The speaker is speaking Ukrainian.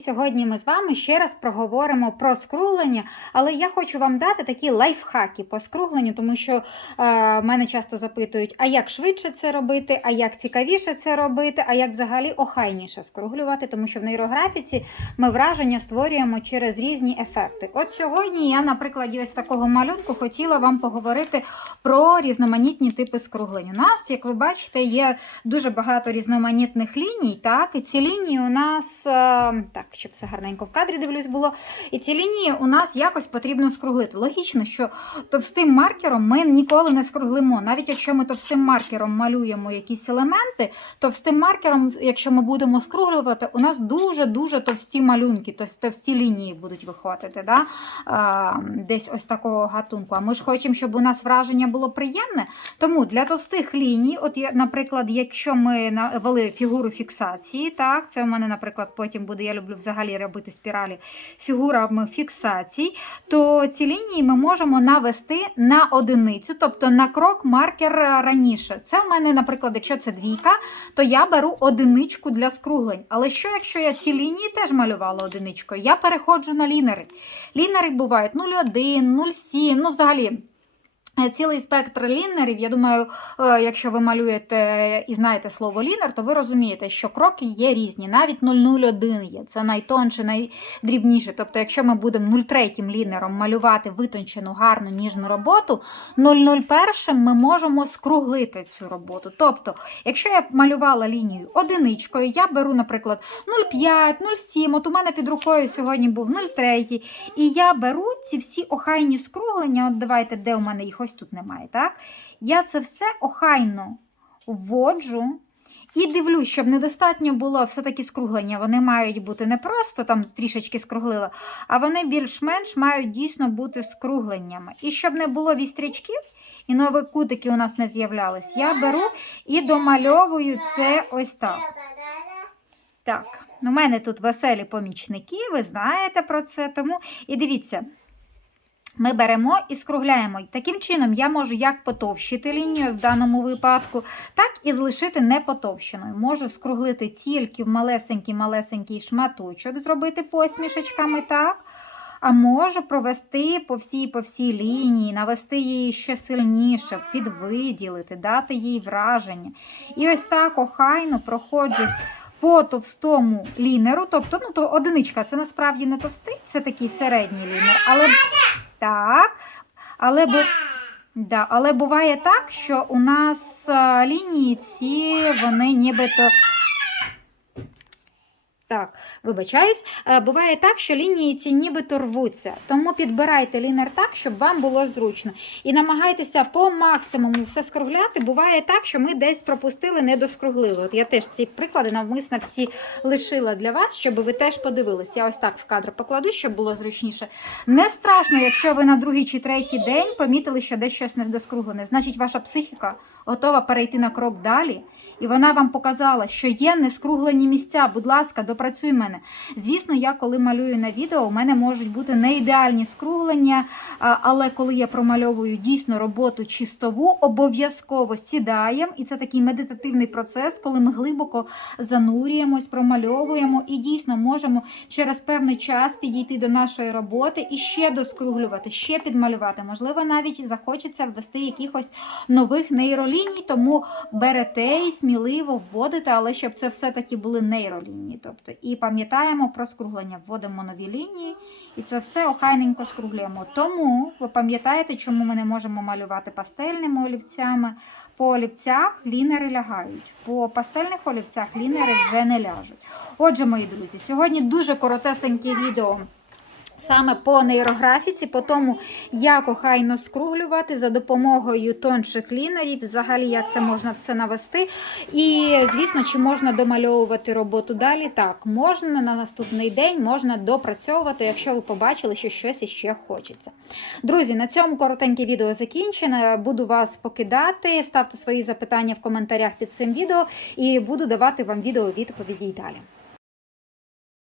Сьогодні ми з вами ще раз проговоримо про скруглення, але я хочу вам дати такі лайфхаки по скругленню, тому що е, мене часто запитують, а як швидше це робити, а як цікавіше це робити, а як взагалі охайніше скруглювати, тому що в нейрографіці ми враження створюємо через різні ефекти. От сьогодні я, на прикладі ось такого малюнку, хотіла вам поговорити про різноманітні типи скруглень. У нас, як ви бачите, є дуже багато різноманітних ліній, так, і ці лінії у нас. е, так, щоб все гарненько в кадрі дивлюсь було. І ці лінії у нас якось потрібно скруглити. Логічно, що товстим маркером ми ніколи не скруглимо. Навіть якщо ми товстим маркером малюємо якісь елементи, товстим маркером, якщо ми будемо скруглювати, у нас дуже-дуже товсті малюнки, товсті лінії будуть виходити. Да? Десь ось такого гатунку. А ми ж хочемо, щоб у нас враження було приємне. Тому для товстих ліній, от наприклад, якщо ми навели фігуру фіксації, так, це у мене, наприклад, потім буде, я люблю взагалі робити спіралі фігурами фіксацій, то ці лінії ми можемо навести на одиницю, тобто на крок маркер раніше. Це у мене, наприклад, якщо це двійка, то я беру одиничку для скруглень. Але що, якщо я ці лінії теж малювала одиничкою? Я переходжу на лінери. Лінери бувають 0,1, 0,7, ну взагалі. Е, Цілий спектр лінерів, я думаю, е, якщо ви малюєте і знаєте слово лінер, то ви розумієте, що кроки є різні. Навіть 001 є. Це найтонше, найдрібніше. Тобто, якщо ми будемо 0,3 лінером малювати витончену, гарну, ніжну роботу, 0,01 ми можемо скруглити цю роботу. Тобто, якщо я малювала лінію одиничкою, я беру, наприклад, 0,5, 0,7, от у мене під рукою сьогодні був 0,3, і я беру ці всі охайні скруглення, от давайте, де у мене їх ось тут немає, так? Я це все охайно вводжу. І дивлюсь, щоб недостатньо було все-таки скруглення. Вони мають бути не просто там трішечки скруглила, а вони більш-менш мають дійсно бути скругленнями. І щоб не було вістрячків і нові кутики у нас не з'являлись, я беру і домальовую це ось так. Так, у мене тут веселі помічники, ви знаєте про це. Тому і дивіться. Ми беремо і скругляємо. Таким чином, я можу як потовщити лінію в даному випадку, так і залишити непотовщеною. Можу скруглити тільки в малесенький-малесенький шматочок, зробити посмішечками, так. А можу провести по всій по всій лінії, навести її ще сильніше, підвиділити, дати їй враження. І ось так охайно проходжусь по товстому лінеру. Тобто, ну, то одиничка це насправді не товстий, це такий середній лінер. Але але бо... Да, але буває так, що у нас лінії ці, вони нібито. Так, вибачаюсь. Е, Буває так, що лінії ці нібито рвуться. Тому підбирайте лінер так, щоб вам було зручно. І намагайтеся по максимуму все скругляти. Буває так, що ми десь пропустили, не доскруглили. От я теж ці приклади навмисно всі лишила для вас, щоб ви теж подивилися. Я ось так в кадр покладу, щоб було зручніше. Не страшно, якщо ви на другий чи третій день помітили, що десь щось не доскруглене. Значить, ваша психіка готова перейти на крок далі. І вона вам показала, що є нескруглені місця. Будь ласка, допрацюй мене. Звісно, я коли малюю на відео, у мене можуть бути не ідеальні скруглення, але коли я промальовую дійсно роботу чистову, обов'язково сідаємо. І це такий медитативний процес, коли ми глибоко занурюємось, промальовуємо і дійсно можемо через певний час підійти до нашої роботи і ще доскруглювати, ще підмалювати. Можливо, навіть захочеться ввести якихось нових нейроліній, тому берете і сміливо вводите, але щоб це все-таки були нейролінії. Тобто, і пам'ятаємо про скруглення, вводимо нові лінії, і це все охайненько скруглюємо. Тому ви пам'ятаєте, чому ми не можемо малювати пастельними олівцями. По олівцях лінери лягають, по пастельних олівцях лінери вже не ляжуть. Отже, мої друзі, сьогодні дуже коротесеньке відео. Саме по нейрографіці, по тому, як охайно скруглювати за допомогою тонших лінерів, взагалі як це можна все навести. І, звісно, чи можна домальовувати роботу далі? Так, можна на наступний день, можна допрацьовувати, якщо ви побачили, що щось іще хочеться. Друзі, на цьому коротеньке відео закінчено. Буду вас покидати. Ставте свої запитання в коментарях під цим відео і буду давати вам відео відповіді й далі.